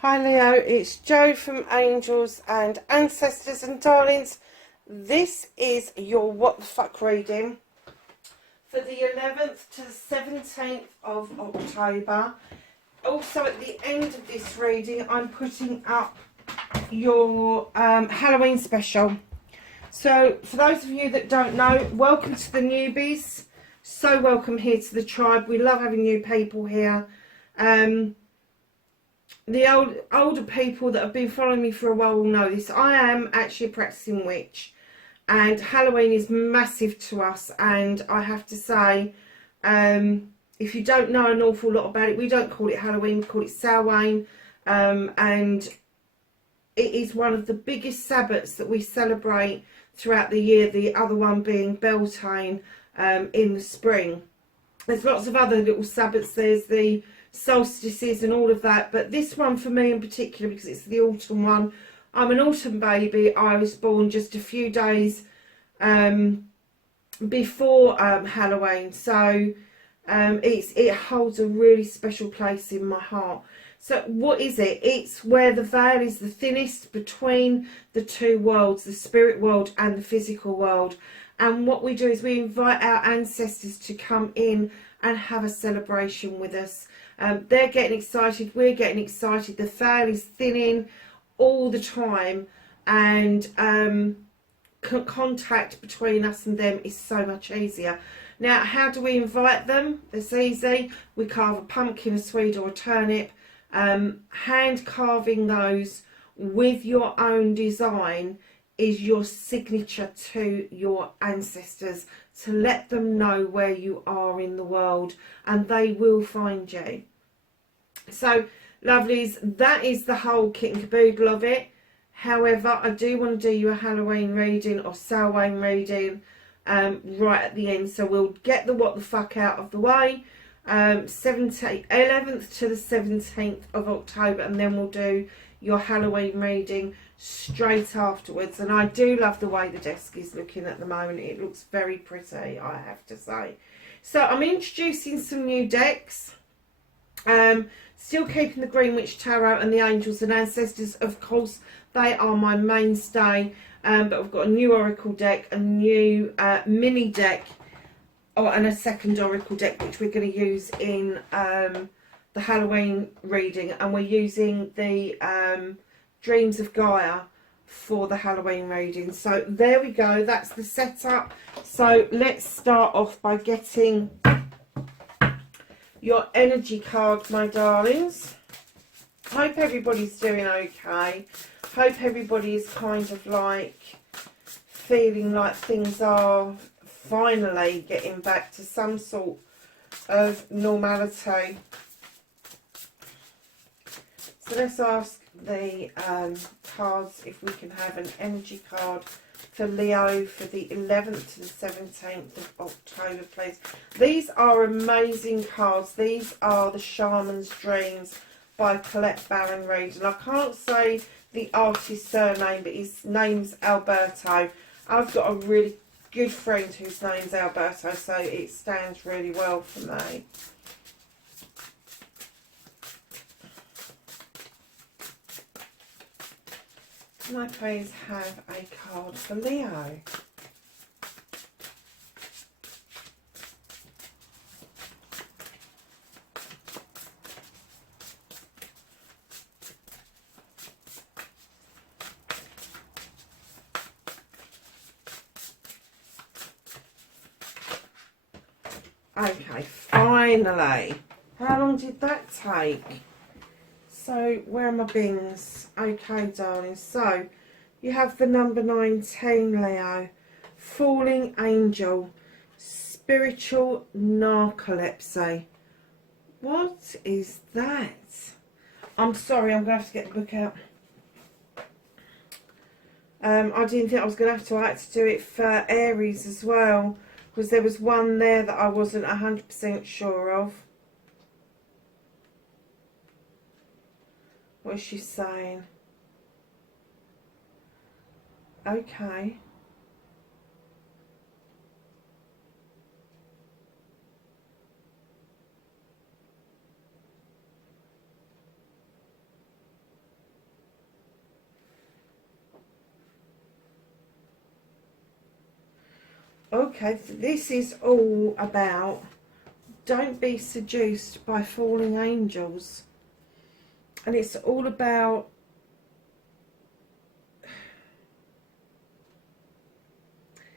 Hi Leo, it's Jo from Angels and Ancestors and Darlings. This is your What the Fuck reading for the 11th to the 17th of October. Also at the end of this reading I'm putting up your Halloween special. So for those of you that don't know, welcome to the newbies. So welcome here to the tribe. We love having new people here. The older people that have been following me for a while will know this. I am actually a practicing witch, and Halloween is massive to us. And I have to say, if you don't know an awful lot about it, we don't call it Halloween, we call it Samhain, and it is one of the biggest Sabbats that we celebrate throughout the year. The other one being Beltane in the spring. There's lots of other little Sabbats. There's the solstices and all of that, but this one for me in particular, because it's the autumn one. I'm an autumn baby. I was born just a few days before Halloween, so it holds a really special place in my heart. So what is it? It's where the veil is the thinnest between the two worlds, the spirit world and the physical world. And what we do is we invite our ancestors to come in and have a celebration with us. They're getting excited, we're getting excited, the veil is thinning all the time, and contact between us and them is so much easier. Now, how do we invite them? It's easy. We carve a pumpkin, a swede or a turnip, hand carving those with your own design is your signature to your ancestors, to let them know where you are in the world, and they will find you. So, lovelies, that is the whole kit and caboodle of it. However, I do want to do you a Halloween reading or Samhain reading right at the end. So we'll get the what the fuck out of the way. 11th to the 17th of October, and then we'll do your Halloween reading straight afterwards. And I do love the way the desk is looking at the moment. It looks very pretty, I have to say. So I'm introducing some new decks. Still keeping the Green Witch Tarot and the Angels and Ancestors, of course, they are my mainstay. But I've got a new Oracle deck, a new mini deck, and a second Oracle deck, which we're going to use in the Halloween reading. And we're using the Dreams of Gaia for the Halloween reading. So there we go, that's the setup. So let's start off by getting your energy card, my darlings. Hope everybody's doing okay. Hope everybody is kind of like feeling like things are finally getting back to some sort of normality. So let's ask the cards if we can have an energy card for Leo for the 11th to the 17th of October, please. These are amazing cards. These are the Shaman's Dreams by Colette Baron Reid. And I can't say the artist's surname, but his name's Alberto. I've got a really good friend whose name's Alberto, so it stands really well for me. Can I please have a card for Leo? Okay, finally. How long did that take? So, where are my bins? Okay, darling. So, you have the number 19, Leo. Falling Angel. Spiritual narcolepsy. What is that? I'm sorry, I'm going to have to get the book out. I didn't think I was going to have to. I had to do it for Aries as well, because there was one there that I wasn't 100% sure of. What is she saying? Okay. Okay, this is all about don't be seduced by falling angels. And it's all about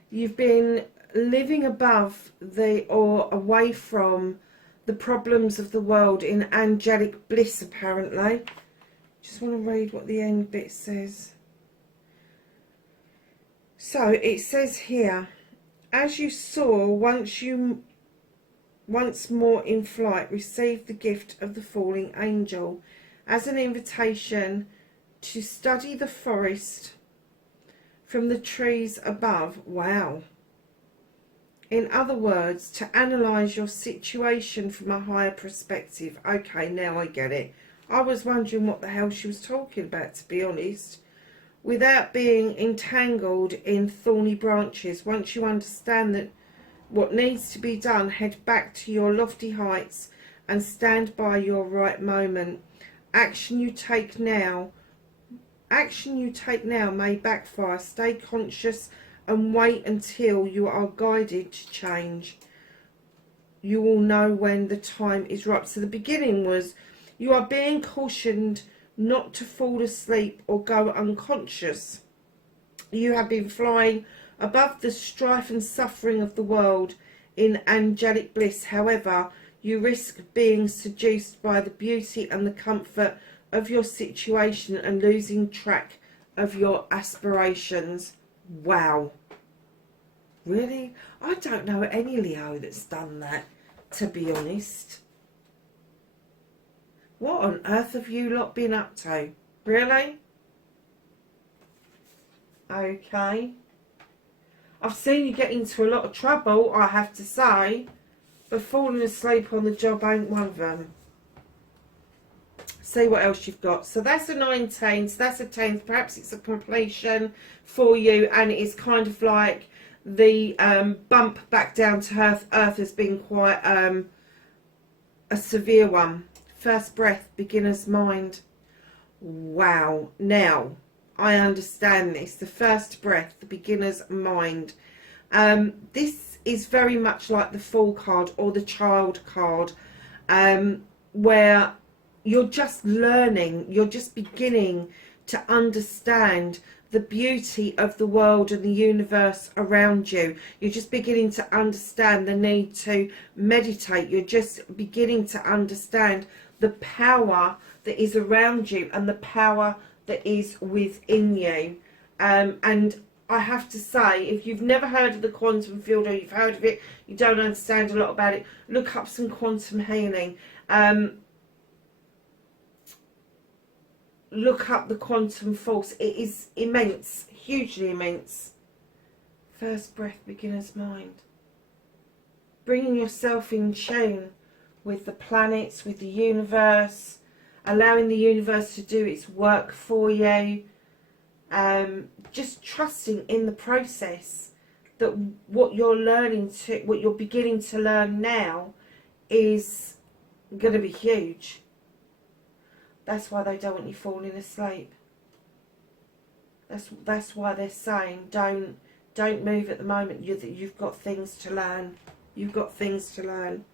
you've been living above the or away from the problems of the world in angelic bliss, apparently. Just want to read what the end bit says. So it says here, as you soar once more in flight, receive the gift of the falling angel as an invitation to study the forest from the trees above. Wow. In other words, to analyse your situation from a higher perspective. Okay, now I get it. I was wondering what the hell she was talking about, to be honest. Without being entangled in thorny branches, once you understand that what needs to be done, head back to your lofty heights and stand by your right moment. Action you take now may backfire. Stay conscious and wait until you are guided to change. You will know when the time is right. So the beginning was, you are being cautioned not to fall asleep or go unconscious. You have been flying above the strife and suffering of the world in angelic bliss. However, you risk being seduced by the beauty and the comfort of your situation and losing track of your aspirations. Wow. Really? I don't know any Leo that's done that, to be honest. What on earth have you lot been up to? Really? Okay. I've seen you get into a lot of trouble, I have to say, but falling asleep on the job ain't one of them. See what else you've got. So that's a 19, so that's a 10. Perhaps it's a completion for you, and it is kind of like the bump back down to earth has been quite a severe one. First breath, beginner's mind. Wow. Now, I understand this. The first breath, the beginner's mind. This is very much like the Fool card or the Child card, where you're just learning, you're just beginning to understand the beauty of the world and the universe around you. You're just beginning to understand the need to meditate. You're just beginning to understand the power that is around you and the power that is within you. And I have to say, if you've never heard of the quantum field, or you've heard of it, you don't understand a lot about it, look up some quantum healing. Look up the quantum force. It is immense, hugely immense. First breath, beginner's mind. Bringing yourself in tune with the planets, with the universe, allowing the universe to do its work for you. Just trusting in the process that what you're learning to, what you're beginning to learn now is going to be huge. That's why they don't want you falling asleep. That's why they're saying don't move at the moment. You've got things to learn. You've got things to learn.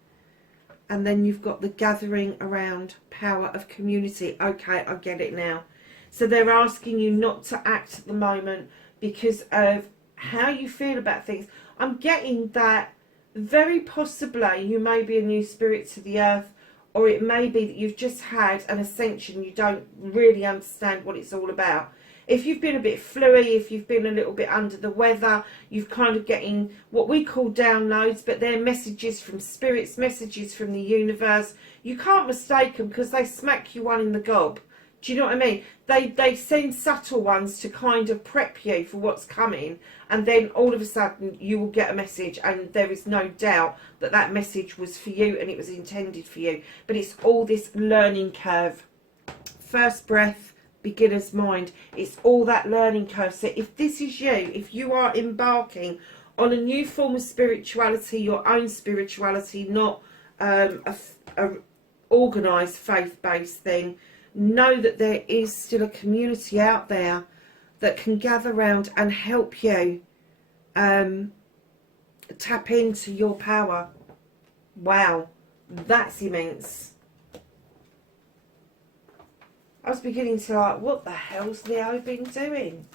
And then you've got the gathering around power of community. Okay, I get it now. So they're asking you not to act at the moment because of how you feel about things. I'm getting that very possibly you may be a new spirit to the earth, or it may be that you've just had an ascension. You don't really understand what it's all about. If you've been a bit fluey, if you've been a little bit under the weather, you've kind of getting what we call downloads, but they're messages from spirits, messages from the universe. You can't mistake them because they smack you one in the gob. Do you know what I mean? They send subtle ones to kind of prep you for what's coming, and then all of a sudden you will get a message, and there is no doubt that that message was for you and it was intended for you. But it's all this learning curve. First breath, beginner's mind. It's all that learning curve. So if this is you, if you are embarking on a new form of spirituality, your own spirituality, not a organised faith-based thing, know that there is still a community out there that can gather round and help you tap into your power. Wow, that's immense. I was beginning to like, what the hell's Leo been doing?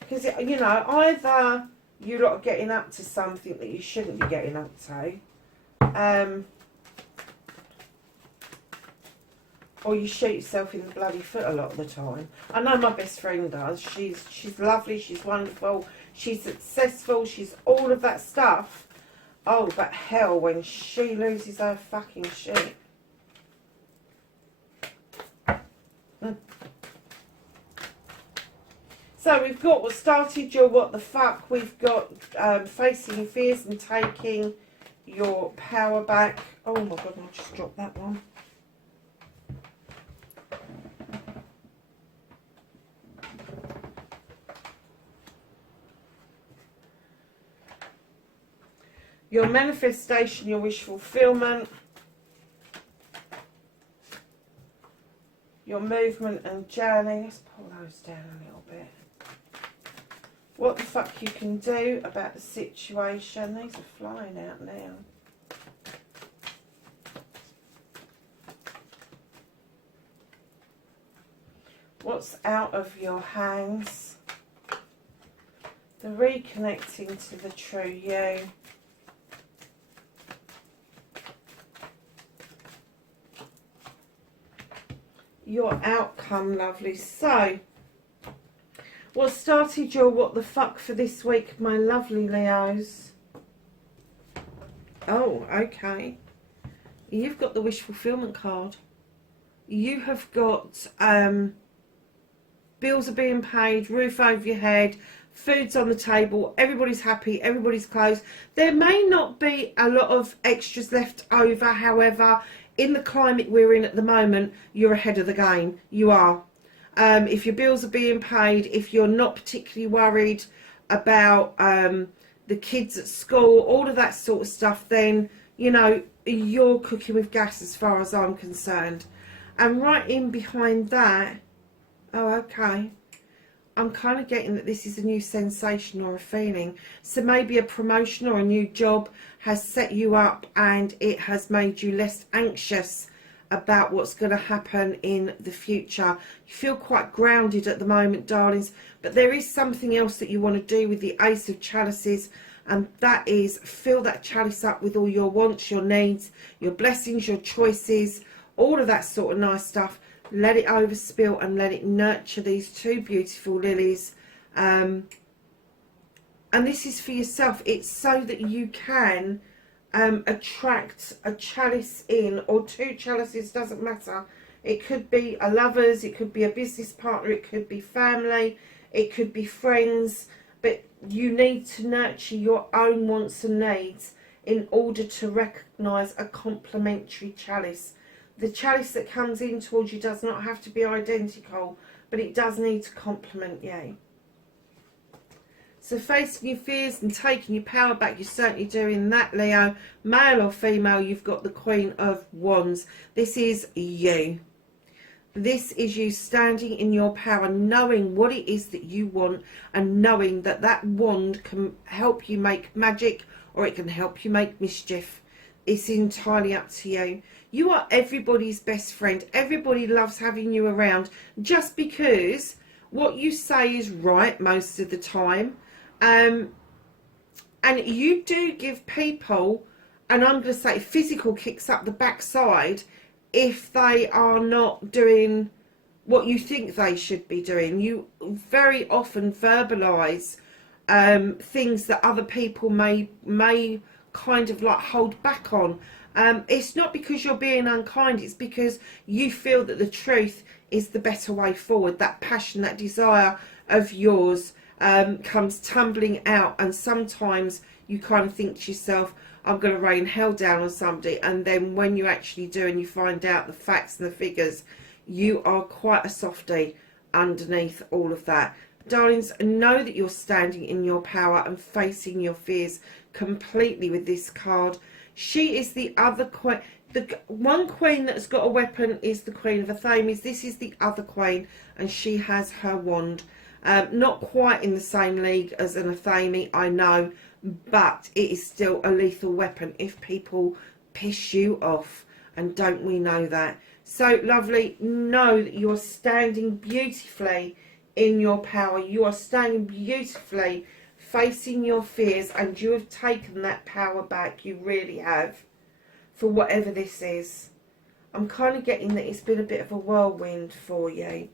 Because, you know, either you lot are getting up to something that you shouldn't be getting up to, or you shoot yourself in the bloody foot a lot of the time. I know my best friend does. She's lovely, she's wonderful, she's successful, she's all of that stuff. Oh, but hell, when she loses her fucking shit. So we've got what started your what the fuck. We've got facing your fears and taking your power back. Oh my god, I just dropped that one. Your manifestation, your wish fulfillment. Your movement and journey. Let's pull those down a little bit. What the fuck you can do about the situation. These are flying out now. What's out of your hands. The reconnecting to the true you. Your outcome, lovely. So, what started your what the fuck for this week, my lovely Leos? Oh, okay. You've got the wish fulfillment card. You have got bills are being paid, roof over your head, food's on the table, everybody's happy, everybody's close. There may not be a lot of extras left over, however, in the climate we're in at the moment, you're ahead of the game. You are. If your bills are being paid, if you're not particularly worried about the kids at school, all of that sort of stuff, then, you know, you're cooking with gas as far as I'm concerned. And right in behind that, oh, okay, I'm kind of getting that this is a new sensation or a feeling. So maybe a promotion or a new job has set you up and it has made you less anxious about what's going to happen in the future. You feel quite grounded at the moment, darlings, but there is something else that you want to do with the Ace of Chalices, and that is fill that chalice up with all your wants, your needs, your blessings, your choices, all of that sort of nice stuff. Let it overspill and let it nurture these two beautiful lilies. And this is for yourself. It's so that you can attract a chalice in, or two chalices, doesn't matter. It could be a lover's, it could be a business partner, it could be family, it could be friends. But you need to nurture your own wants and needs in order to recognise a complementary chalice. The chalice that comes in towards you does not have to be identical, but it does need to complement you. So facing your fears and taking your power back, you're certainly doing that, Leo. Male or female, you've got the Queen of Wands. This is you. This is you standing in your power, knowing what it is that you want, and knowing that that wand can help you make magic or it can help you make mischief. It's entirely up to you. You are everybody's best friend. Everybody loves having you around just because what you say is right most of the time. And you do give people, and I'm going to say physical kicks up the backside if they are not doing what you think they should be doing. You very often verbalise things that other people may kind of like hold back on. It's not because you're being unkind, it's because you feel that the truth is the better way forward. That passion, that desire of yours comes tumbling out, and sometimes you kind of think to yourself, I'm going to rain hell down on somebody, and then when you actually do and you find out the facts and the figures, you are quite a softie underneath all of that. Darlings, know that you're standing in your power and facing your fears completely with this card. She is the other queen. The one queen that's got a weapon is the Queen of Athames. This is the other queen, and she has her wand. Not quite in the same league as an Athame, I know, but it is still a lethal weapon if people piss you off, and don't we know that? So lovely, know that you are standing beautifully in your power. You are standing beautifully facing your fears, and you have taken that power back. You really have, for whatever this is. I'm kind of getting that it's been a bit of a whirlwind for you.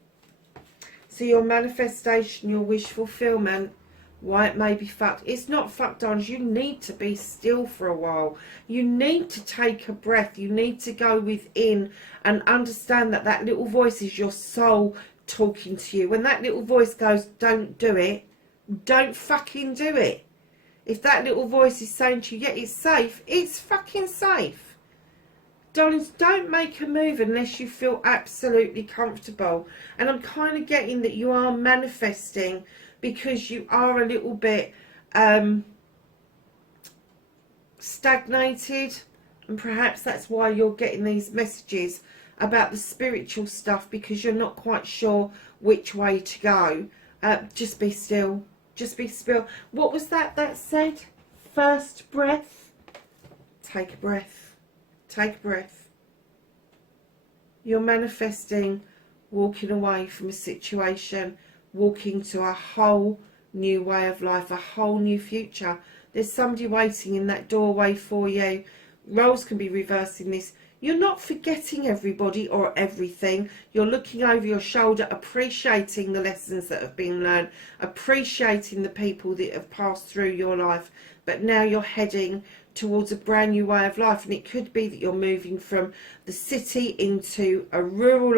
So your manifestation, your wish fulfillment, why it may be fucked. It's not fucked on. You need to be still for a while. You need to take a breath. You need to go within and understand that that little voice is your soul talking to you. When that little voice goes, don't do it, don't fucking do it. If that little voice is saying to you, yeah, it's safe, it's fucking safe. Darlings, don't make a move unless you feel absolutely comfortable. And I'm kind of getting that you are manifesting because you are a little bit stagnated. And perhaps that's why you're getting these messages about the spiritual stuff, because you're not quite sure which way to go. Just be still. Just be still. What was that said? First breath. Take a breath. Take a breath. You're manifesting walking away from a situation, walking to a whole new way of life, a whole new future. There's somebody waiting in that doorway for you. Roles can be reversed in this. You're not forgetting everybody or everything. You're looking over your shoulder, appreciating the lessons that have been learned, appreciating the people that have passed through your life. But now you're heading towards a brand new way of life, and it could be that you're moving from the city into a rural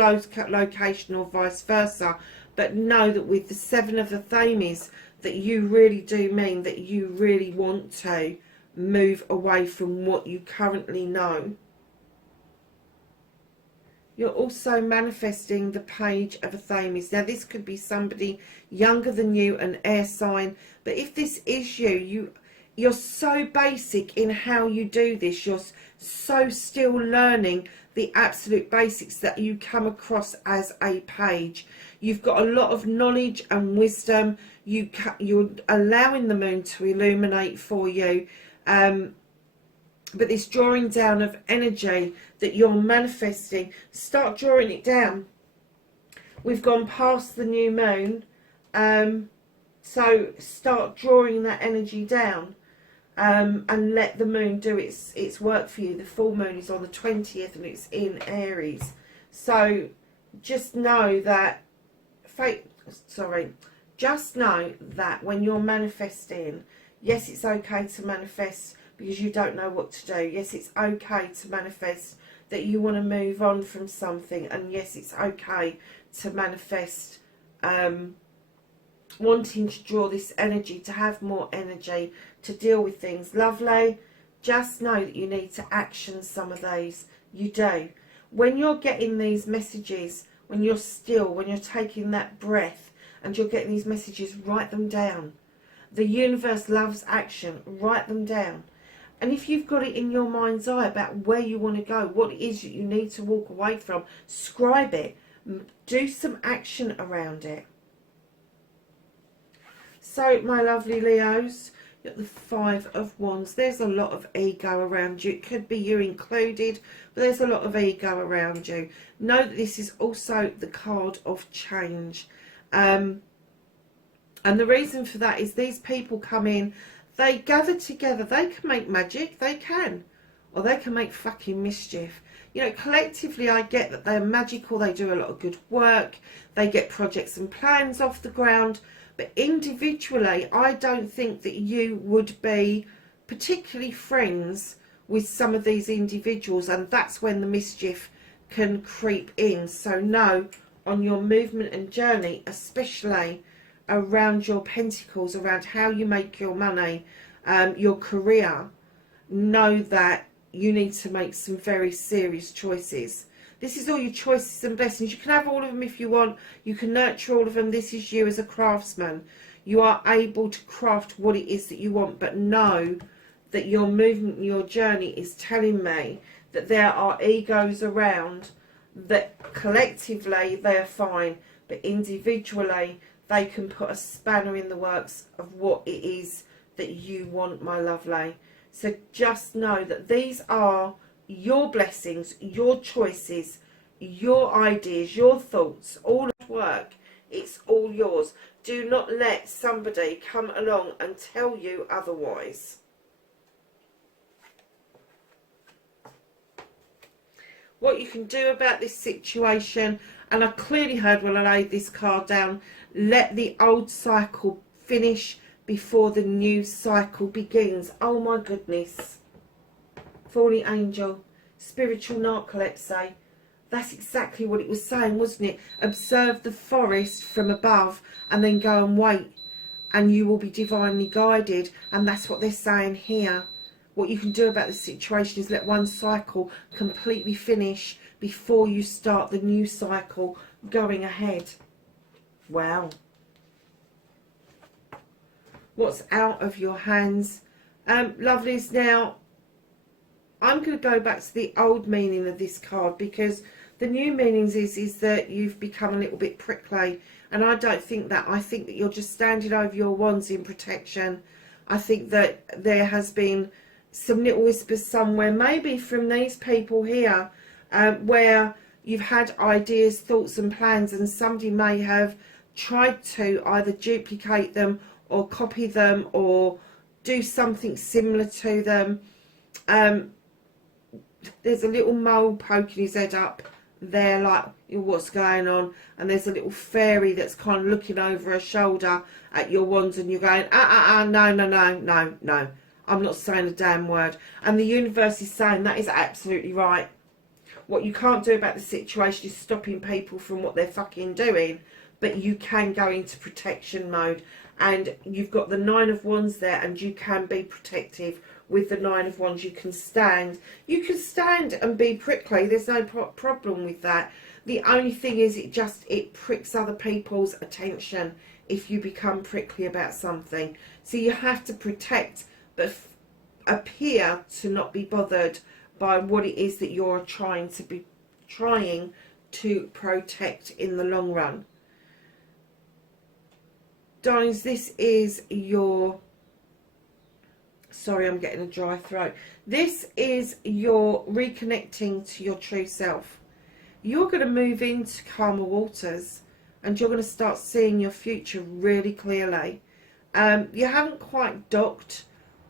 location or vice versa. But know that with the Seven of the Thames, that you really do mean that you really want to move away from what you currently know. You're also manifesting the Page of a Thames. Now this could be somebody younger than you, an air sign, but if this is you, you're so basic in how you do this. You're so still learning the absolute basics that you come across as a page. You've got a lot of knowledge and wisdom. You're allowing the moon to illuminate for you. But this drawing down of energy that you're manifesting, start drawing it down. We've gone past the new moon. So start drawing that energy down. And let the moon do its work for you. The full moon is on the 20th and it's in Aries. So just know that just know that when you're manifesting, yes, it's okay to manifest because you don't know what to do. Yes, it's okay to manifest that you want to move on from something, and yes, it's okay to manifest wanting to draw this energy, to have more energy, to deal with things. Lovely. Just know that you need to action some of these. You do. When you're getting these messages, when you're still, when you're taking that breath and you're getting these messages, write them down. The universe loves action. Write them down. And if you've got it in your mind's eye about where you want to go, what it is that you need to walk away from, scribe it. Do some action around it. So, my lovely Leos, you've got the Five of Wands. There's a lot of ego around you. It could be you included, but there's a lot of ego around you. Know that this is also the card of change. And the reason for that is these people come in, they gather together, they can make magic, they can. Or they can make fucking mischief. You know, collectively I get that they're magical, they do a lot of good work, they get projects and plans off the ground. But individually, I don't think that you would be particularly friends with some of these individuals, and that's when the mischief can creep in. So know on your movement and journey, especially around your pentacles, around how you make your money, your career, know that you need to make some very serious choices. This is all your choices and blessings. You can have all of them if you want. You can nurture all of them. This is you as a craftsman. You are able to craft what it is that you want. But know that your movement and your journey is telling me that there are egos around, that collectively they're fine. But individually they can put a spanner in the works of what it is that you want, my lovely. So just know that these are your blessings, your choices, your ideas, your thoughts, all at work. It's all yours. Do not let somebody come along and tell you otherwise. What you can do about this situation, and I clearly heard when I laid this card down, let the old cycle finish before the new cycle begins. Oh my goodness. Falling angel, spiritual narcolepsy. That's exactly what it was saying, wasn't it? Observe the forest from above and then go and wait, and you will be divinely guided. And that's what they're saying here. What you can do about the situation is let one cycle completely finish before you start the new cycle going ahead. Wow. What's out of your hands? Lovelies, now I'm going to go back to the old meaning of this card, because the new meanings is that you've become a little bit prickly, and I don't think that. I think that you're just standing over your wands in protection. I think that there has been some little whispers somewhere, maybe from these people here, where you've had ideas, thoughts and plans, and somebody may have tried to either duplicate them or copy them or do something similar to them. There's a little mole poking his head up there, like, what's going on? And there's a little fairy that's kind of looking over her shoulder at your wands, and you're going, no, I'm not saying a damn word. And the universe is saying that is absolutely right. What you can't do about the situation is stopping people from what they're fucking doing, but you can go into protection mode. And you've got the Nine of Wands there, and you can be protective with the Nine of Wands. You can stand and be prickly. There's no problem with that. The only thing is it pricks other people's attention if you become prickly about something. So you have to protect, but appear to not be bothered by what it is that you're trying to protect in the long run. Darlings, this is your... Sorry, I'm getting a dry throat. This is your reconnecting to your true self. You're going to move into calmer waters, and you're going to start seeing your future really clearly. You haven't quite docked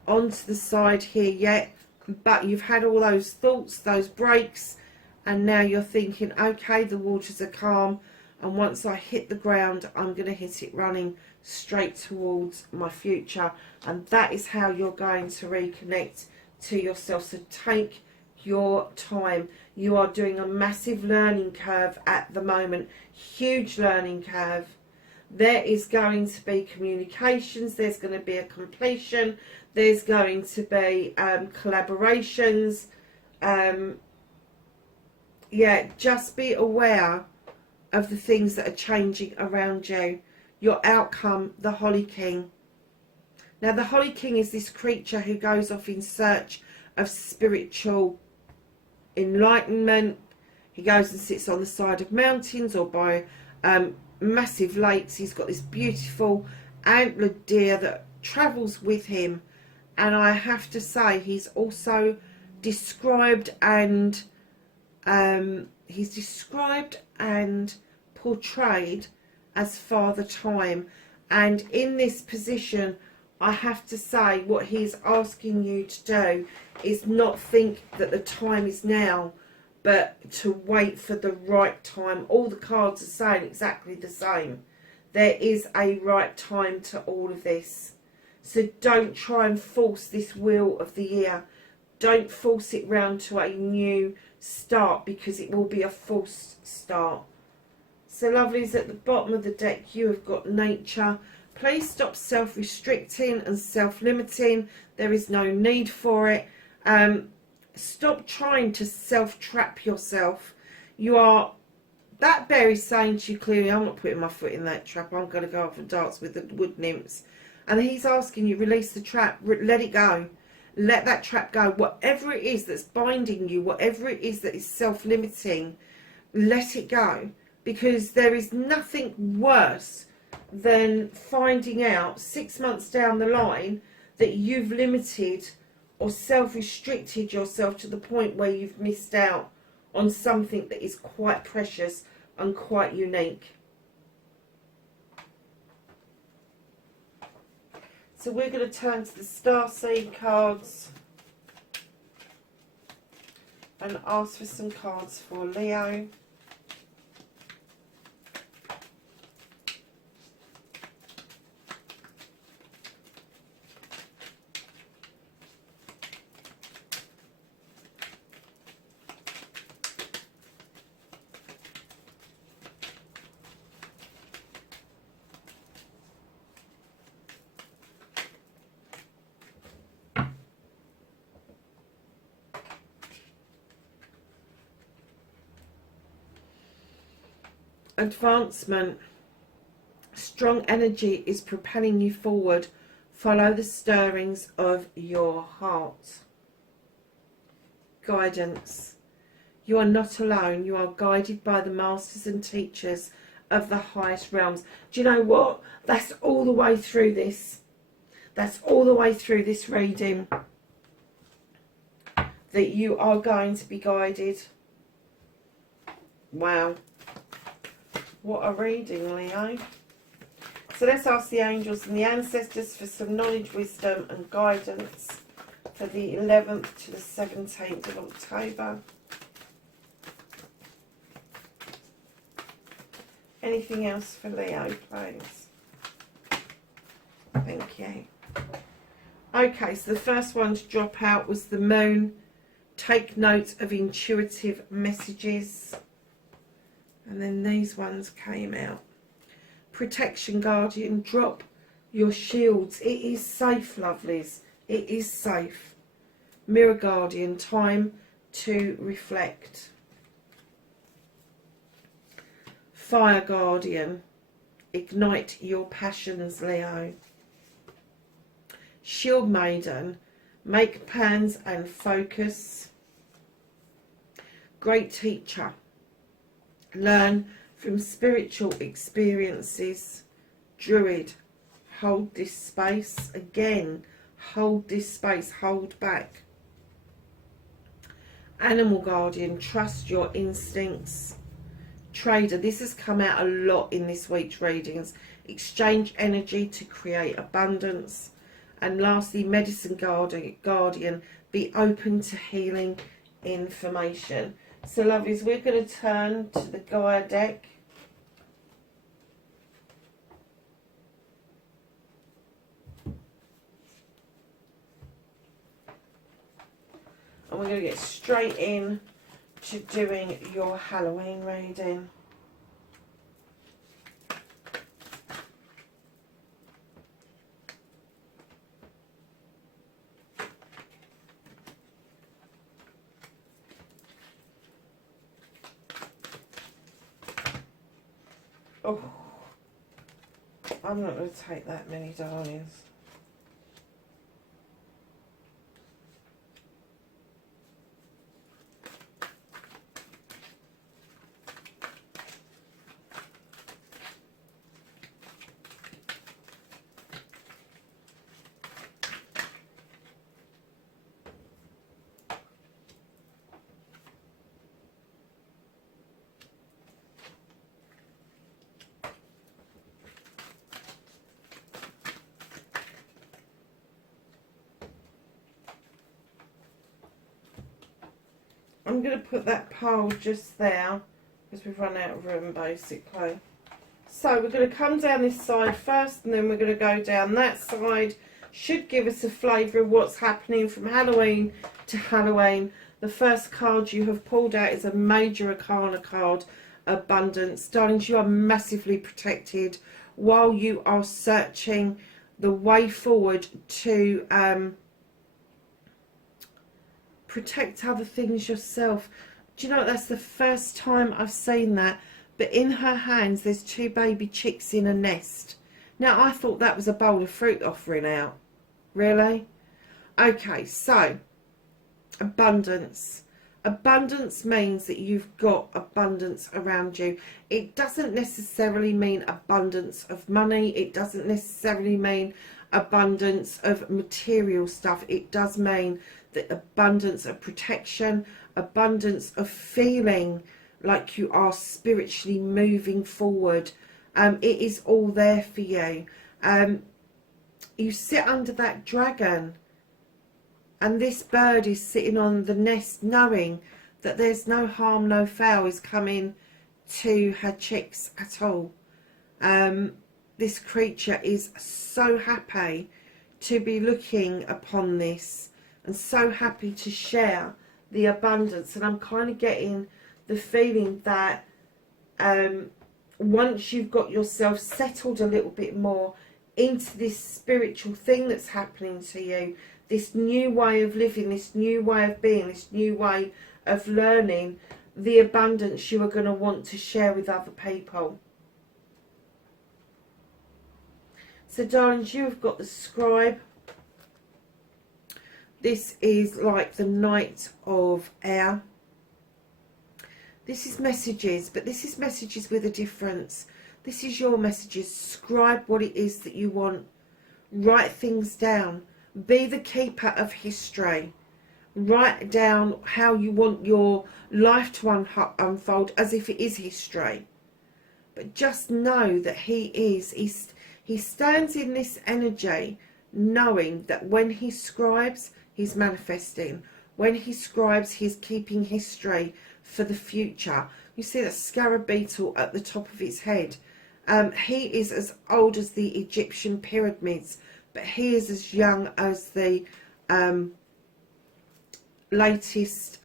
onto the side here yet, but you've had all those thoughts, those breaks, and now you're thinking, okay, the waters are calm, and once I hit the ground, I'm going to hit it running straight towards my future. And that is how you're going to reconnect to yourself. So take your time. You are doing a massive learning curve at the moment, huge learning curve. There is going to be communications, there's going to be a completion, there's going to be collaborations. Yeah, just be aware of the things that are changing around you. Your outcome, the Holly King. Now, the Holly King is this creature who goes off in search of spiritual enlightenment. He goes and sits on the side of mountains or by massive lakes. He's got this beautiful antlered deer that travels with him. And I have to say, he's also described and portrayed as Father Time. And in this position, I have to say, what he's asking you to do is not think that the time is now, but to wait for the right time. All the cards are saying exactly the same. There is a right time to all of this. So don't try and force this wheel of the year. Don't force it round to a new start, because it will be a forced start. So lovelies, at the bottom of the deck you have got nature. Please stop self-restricting and self-limiting. There is no need for it. Stop trying to self-trap yourself. You are... That bear is saying to you clearly, I'm not putting my foot in that trap. I'm going to go off and dance with the wood nymphs. And he's asking you, release the trap. Let it go. Let that trap go. Whatever it is that's binding you, whatever it is that is self-limiting, let it go. Because there is nothing worse than finding out 6 months down the line that you've limited or self-restricted yourself to the point where you've missed out on something that is quite precious and quite unique. So we're going to turn to the Starseed cards and ask for some cards for Leo. Advancement. Strong energy is propelling you forward. Follow the stirrings of your heart. Guidance. You are not alone. You are guided by the masters and teachers of the highest realms. Do you know what? That's all the way through this. That's all the way through this reading. That you are going to be guided. Wow. What a reading, Leo. So let's ask the angels and the ancestors for some knowledge, wisdom and guidance for the 11th to the 17th of October. Anything else for Leo, please? Thank you. Okay, so the first one to drop out was the moon. Take note of intuitive messages. And then these ones came out. Protection Guardian, drop your shields. It is safe, lovelies. It is safe. Mirror Guardian, time to reflect. Fire Guardian, ignite your passions, Leo. Shield Maiden, make plans and focus. Great Teacher, learn from spiritual experiences. Druid, hold this space. Again, hold this space, hold back. Animal Guardian, trust your instincts. Trader, this has come out a lot in this week's readings. Exchange energy to create abundance. And lastly, Medicine Guardian, be open to healing information. So, lovelies, we're going to turn to the Gaia deck. And we're going to get straight in to doing your Halloween reading. Oh, I'm not going to take that many, darlings. I'm going to put that pole just there because we've run out of room basically. So we're going to come down this side first and then we're going to go down that side. Should give us a flavour of what's happening from Halloween to Halloween. The first card you have pulled out is a Major Arcana card, Abundance. Darlings, you are massively protected while you are searching the way forward to protect other things yourself. Do you know what? That's the first time I've seen that. But in her hands, there's 2 baby chicks in a nest. Now, I thought that was a bowl of fruit offering out. Really? Okay, so, abundance. Abundance means that you've got abundance around you. It doesn't necessarily mean abundance of money. It doesn't necessarily mean abundance of material stuff. It does mean the abundance of protection, abundance of feeling like you are spiritually moving forward. It is all there for you. You sit under that dragon, and this bird is sitting on the nest knowing that there's no harm, no foul is coming to her chicks at all. This creature is so happy to be looking upon this and so happy to share the abundance. And I'm kind of getting the feeling that once you've got yourself settled a little bit more into this spiritual thing that's happening to you, this new way of living, this new way of being, this new way of learning, the abundance you are going to want to share with other people. So darlings, you have got the Scribe. This is like the Knight of Air. This is messages, but this is messages with a difference. This is your messages. Scribe what it is that you want. Write things down. Be the keeper of history. Write down how you want your life to unfold as if it is history. But just know that he stands in this energy knowing that when he scribes, he's manifesting. When he scribes, he's keeping history for the future. You see that scarab beetle at the top of his head. He is as old as the Egyptian pyramids, but he is as young as the latest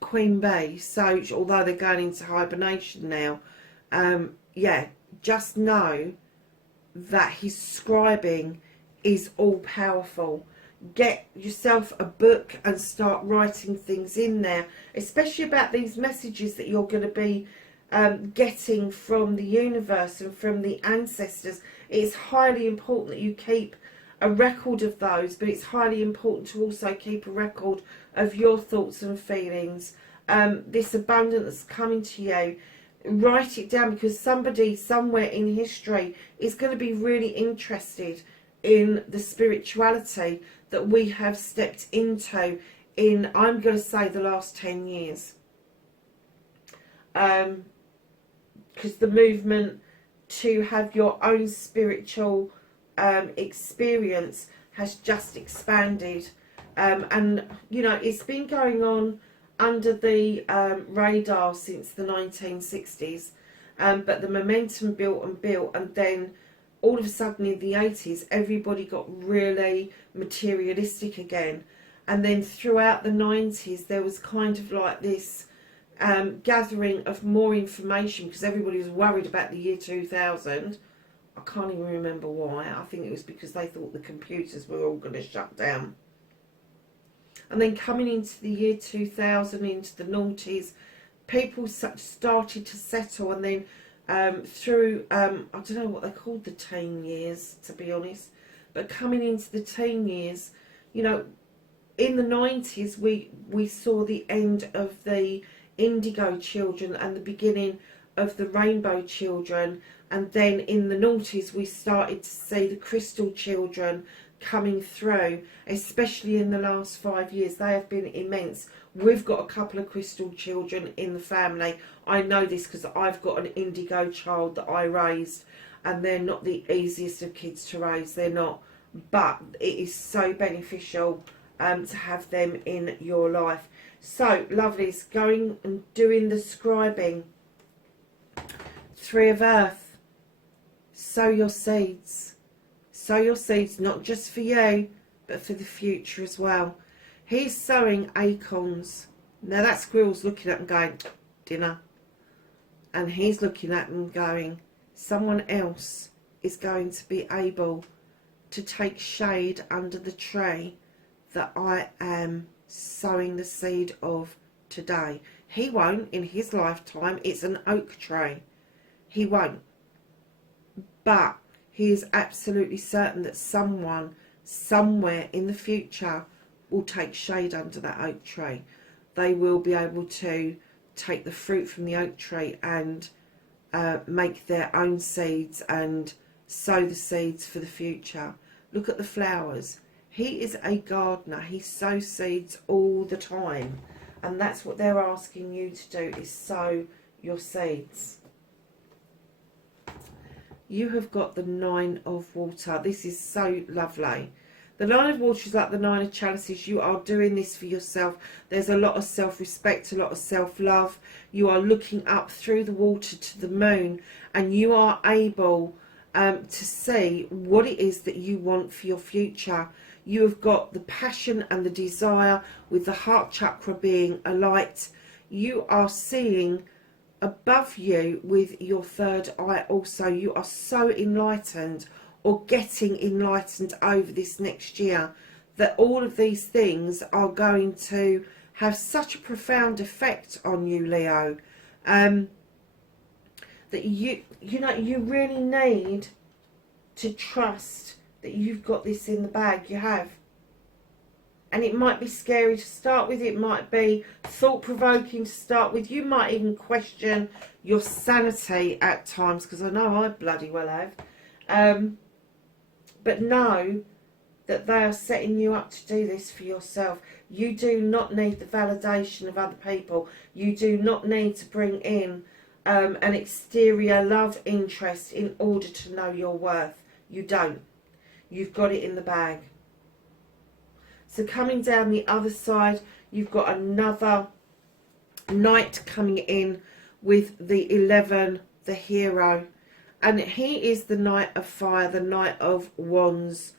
queen bee. So although they're going into hibernation now, yeah, just know that his scribing is all powerful. Get yourself a book and start writing things in there, especially about these messages that you're going to be getting from the universe and from the ancestors. It's highly important that you keep a record of those, but it's highly important to also keep a record of your thoughts and feelings. This abundance that's coming to you, write it down, because somebody somewhere in history is going to be really interested in the spirituality that we have stepped into in, I'm going to say, the last 10 years. Because the movement to have your own spiritual experience has just expanded. And, you know, it's been going on under the radar since the 1960s. But the momentum built and built, and then all of a sudden in the 80s, everybody got really materialistic again. And then throughout the 90s, there was kind of like this gathering of more information, because everybody was worried about the year 2000. I can't even remember why. I think it was because they thought the computers were all going to shut down. And then coming into the year 2000, into the noughties, people started to settle, and then through, I don't know what they called the teen years, to be honest, but coming into the teen years, you know, in the 90s, we saw the end of the indigo children and the beginning of the rainbow children. And then in the noughties, we started to see the crystal children coming through, especially in the last 5 years. They have been immense. We've got a couple of crystal children in the family. I know this because I've got an indigo child that I raised, and they're not the easiest of kids to raise. They're not, but it is so beneficial to have them in your life. So, lovelies, going and doing the scribing. 3 of Earth. Sow your seeds. Sow your seeds, not just for you, but for the future as well. He's sowing acorns. Now that squirrel's looking at him going, dinner. And he's looking at him going, someone else is going to be able to take shade under the tree that I am sowing the seed of today. He won't in his lifetime. It's an oak tree. He won't. But he is absolutely certain that someone, somewhere in the future, will take shade under that oak tree. They will be able to take the fruit from the oak tree and make their own seeds and sow the seeds for the future. Look at the flowers. He is a gardener. He sows seeds all the time. And that's what they're asking you to do, is sow your seeds. You have got the Nine of Water. This is so lovely. The Nine of Water is like the Nine of Chalices. You are doing this for yourself. There's a lot of self-respect, a lot of self-love. You are looking up through the water to the moon, and you are able to see what it is that you want for your future. You have got the passion and the desire, with the heart chakra being a light. You are seeing above you with your third eye also. You are so enlightened, or getting enlightened over this next year, that all of these things are going to have such a profound effect on you, Leo, that you know, you really need to trust that you've got this in the bag. You have. And it might be scary to start with. It might be thought-provoking to start with. You might even question your sanity at times, because I know I bloody well have. But know that they are setting you up to do this for yourself. You do not need the validation of other people. You do not need to bring in an exterior love interest in order to know your worth. You don't. You've got it in the bag. So coming down the other side, you've got another knight coming in with the 11, the hero. And he is the Knight of Fire, the Knight of Wands.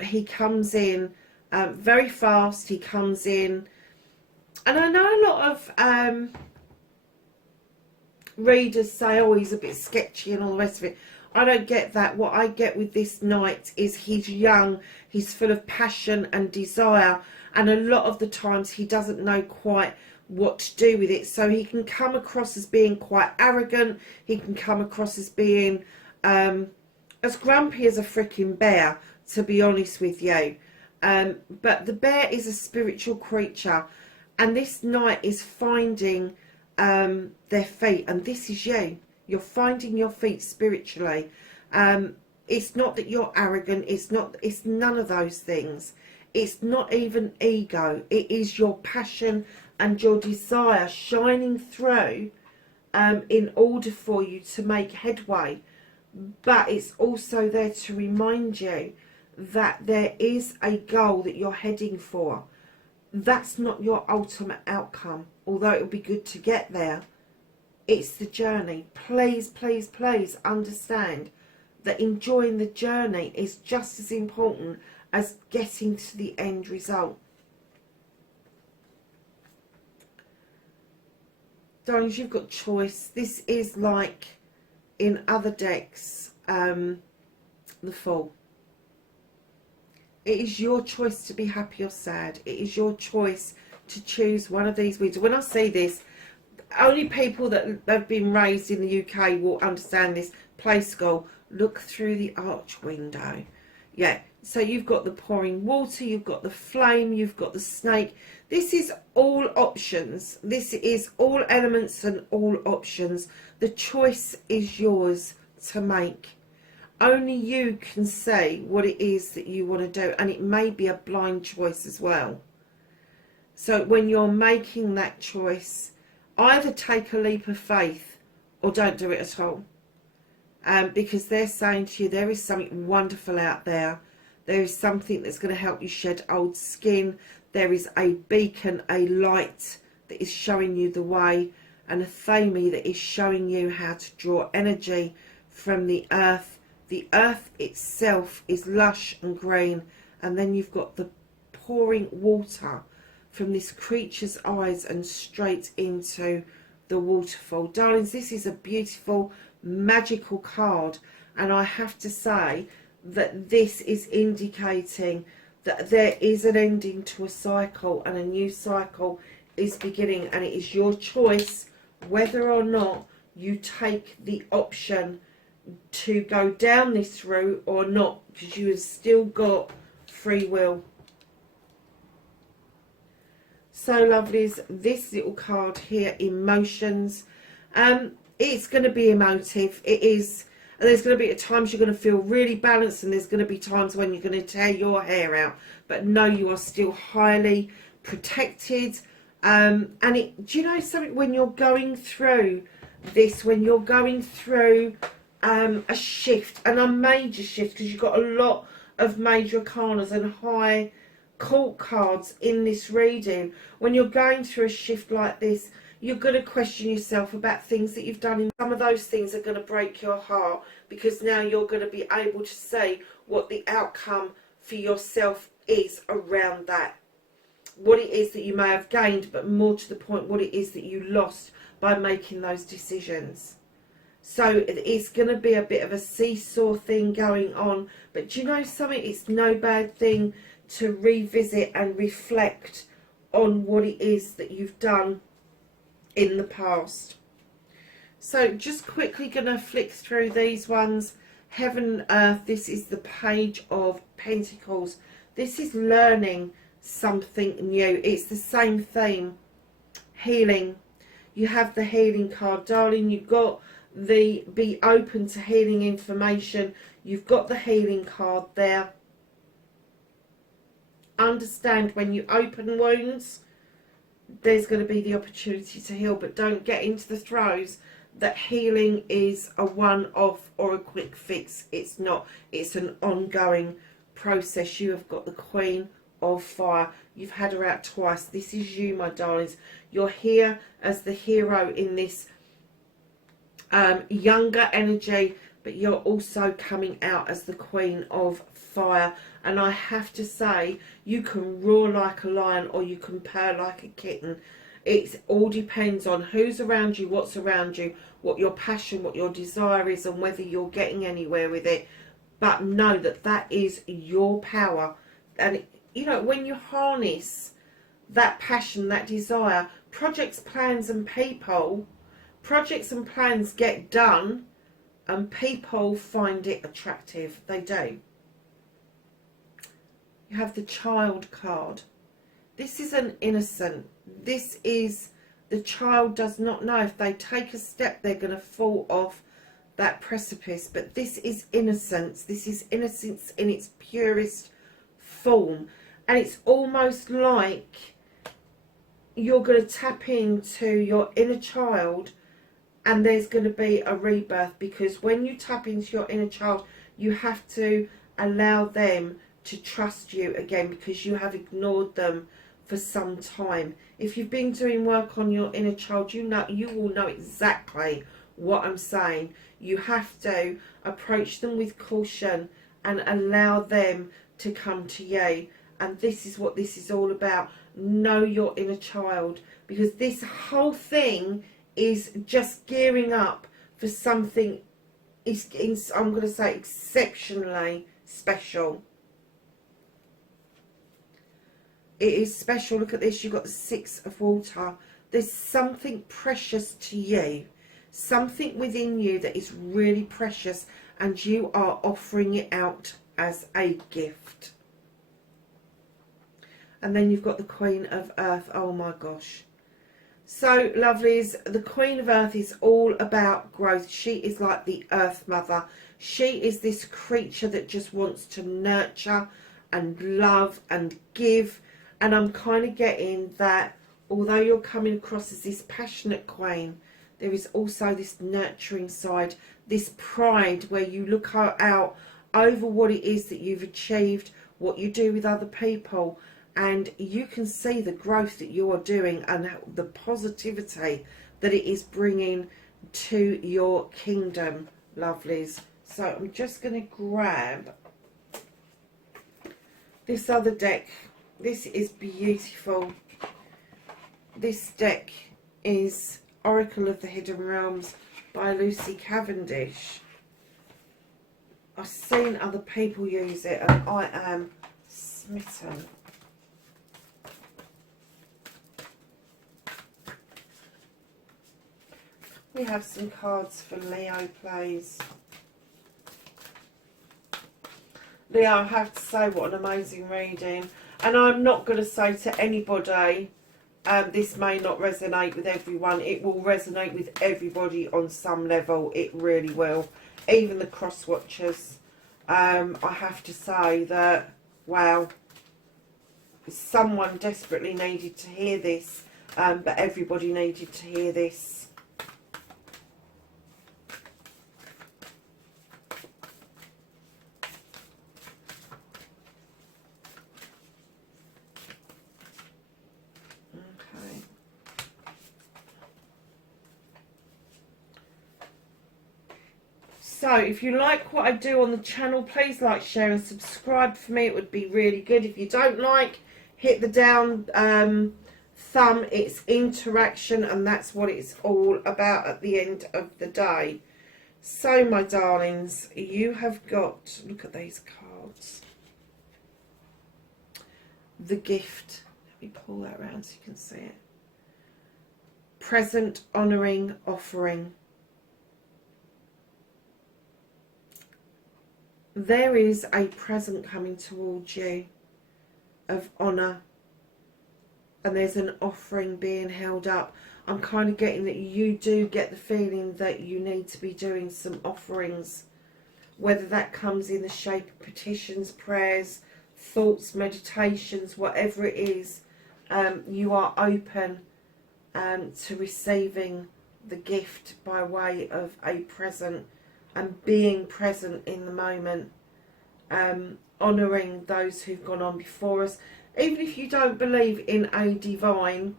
He comes in very fast. He comes in, and I know a lot of readers say, oh, he's a bit sketchy and all the rest of it. I don't get that. What I get with this knight is he's young, he's full of passion and desire, and a lot of the times he doesn't know quite what to do with it. So he can come across as being quite arrogant. He can come across as being as grumpy as a freaking bear, to be honest with you. But the bear is a spiritual creature, and this knight is finding their feet, and this is you. You're finding your feet spiritually. It's not that you're arrogant. It's none of those things. It's not even ego. It is your passion and your desire shining through in order for you to make headway. But it's also there to remind you that there is a goal that you're heading for. That's not your ultimate outcome, although it would be good to get there. It's the journey. Please, please, please understand that enjoying the journey is just as important as getting to the end result. Darlings, you've got choice. This is like in other decks, the Fool. It is your choice to be happy or sad. It is your choice to choose one of these readings. When I see this, only people that have been raised in the UK will understand this. Play school. Look through the arch window. Yeah, so you've got the pouring water, you've got the flame, you've got the snake. This is all options. This is all elements and all options. The choice is yours to make. Only you can say what it is that you want to do, and it may be a blind choice as well. So when you're making that choice, either take a leap of faith or don't do it at all. Because they're saying to you, there is something wonderful out there. There is something that's going to help you shed old skin. There is a beacon, a light that is showing you the way, and a thame that is showing you how to draw energy from the earth. The earth itself is lush and green, and then you've got the pouring water from this creature's eyes and straight into the waterfall. Darlings, this is a beautiful, magical card, and I have to say that this is indicating that there is an ending to a cycle and a new cycle is beginning, and it is your choice whether or not you take the option to go down this route or not, because you have still got free will. also, lovelies, this little card here, emotions. It's going to be emotive. It is. And there's going to be times you're going to feel really balanced, and there's going to be times when you're going to tear your hair out. But no, you are still highly protected. And do you know something? When you're going through this, when you're going through a shift, and a major shift, because you've got a lot of major arcanas and high court cards in this reading, when you're going through a shift like this, you're going to question yourself about things that you've done. And some of those things are going to break your heart, because now you're going to be able to say what the outcome for yourself is around that. What it is that you may have gained, but more to the point, what it is that you lost by making those decisions. So it's going to be a bit of a seesaw thing going on. But do you know something? It's no bad thing to revisit and reflect on what it is that you've done in the past. So just quickly going to flick through these ones. Heaven and Earth, this is the Page of Pentacles. This is learning something new. It's the same theme. Healing. You have the healing card, darling. You've got the be open to healing information. You've got the healing card there. Understand when you open wounds, there's going to be the opportunity to heal, but don't get into the throes that healing is a one-off or a quick fix. It's not. It's an ongoing process. You have got the Queen of Fire. You've had her out twice. This is you, my darlings. You're here as the hero in this younger energy, but you're also coming out as the Queen of Fire. And I have to say, you can roar like a lion or you can purr like a kitten. It all depends on who's around you, what's around you, what your passion, what your desire is, and whether you're getting anywhere with it. But know that that is your power. And you know, when you harness that passion, that desire, projects, plans and projects and plans get done, and people find it attractive. They do. You have the Child card. This is an innocent. This is, the child does not know if they take a step they're going to fall off that precipice. But this is innocence. This is innocence in its purest form. And it's almost like you're going to tap into your inner child, and there's going to be a rebirth. Because when you tap into your inner child, you have to allow them to trust you again, because you have ignored them for some time. If you've been doing work on your inner child, you will know exactly what I'm saying. You have to approach them with caution and allow them to come to you. And this is what this is all about. Know your inner child, because this whole thing is just gearing up for something, I'm going to say, exceptionally special. It is special. Look at this. You've got the Six of Water. There's something precious to you. Something within you that is really precious, and you are offering it out as a gift. And then you've got the Queen of Earth. Oh my gosh. So, lovelies, the Queen of Earth is all about growth. She is like the Earth Mother. She is this creature that just wants to nurture and love and give. And I'm kind of getting that, although you're coming across as this passionate queen, there is also this nurturing side, this pride where you look out over what it is that you've achieved, what you do with other people, and you can see the growth that you are doing and the positivity that it is bringing to your kingdom, lovelies. So I'm just going to grab this other deck. This is beautiful. This deck is Oracle of the Hidden Realms by Lucy Cavendish. I've seen other people use it and I am smitten. We have some cards for Leo, please. Leo, I have to say, what an amazing reading. And I'm not going to say to anybody, this may not resonate with everyone. It will resonate with everybody on some level. It really will. Even the cross watchers. I have to say that, wow, someone desperately needed to hear this, but everybody needed to hear this. Okay. So, if you like what I do on the channel, please like, share and subscribe for me. It would be really good. If you don't like, hit the down thumb. It's interaction, and that's what it's all about at the end of the day. So, my darlings, you have got, look at these cards. The gift. Let me pull that around so you can see it. Present, honouring, offering. There is a present coming towards you of honour, and there's an offering being held up. I'm kind of getting that you do get the feeling that you need to be doing some offerings, whether that comes in the shape of petitions, prayers, thoughts, meditations, whatever it is. You are open to receiving the gift by way of a present, and being present in the moment, honouring those who've gone on before us. Even if you don't believe in a divine,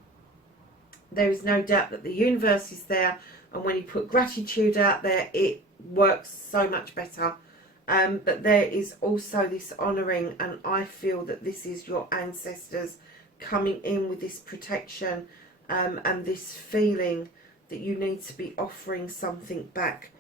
there is no doubt that the universe is there, and when you put gratitude out there, it works so much better. But there is also this honouring, and I feel that this is your ancestors coming in with this protection, and this feeling that you need to be offering something back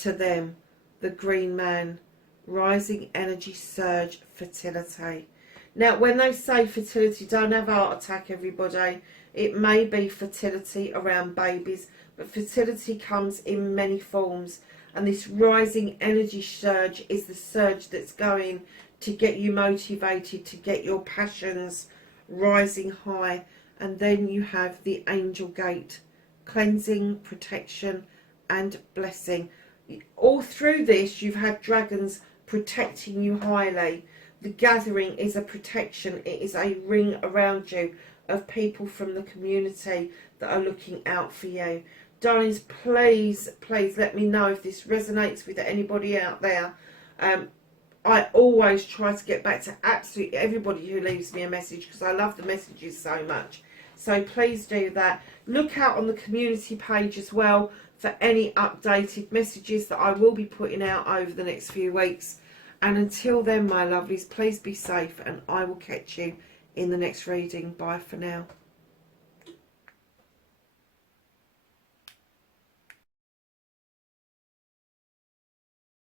to them. The green man, rising energy surge, fertility. Now, when they say fertility, don't have a heart attack, everybody. It may be fertility around babies, but fertility comes in many forms. And this rising energy surge is the surge that's going to get you motivated, to get your passions rising high. And then you have the angel gate, cleansing, protection and blessing. All through this, you've had dragons protecting you highly. The gathering is a protection. It is a ring around you of people from the community that are looking out for you. Darlings, please, please let me know if this resonates with anybody out there. I always try to get back to absolutely everybody who leaves me a message, because I love the messages so much. So please do that. Look out on the community page as well for any updated messages that I will be putting out over the next few weeks. And until then, my lovelies, please be safe, and I will catch you in the next reading. Bye for now.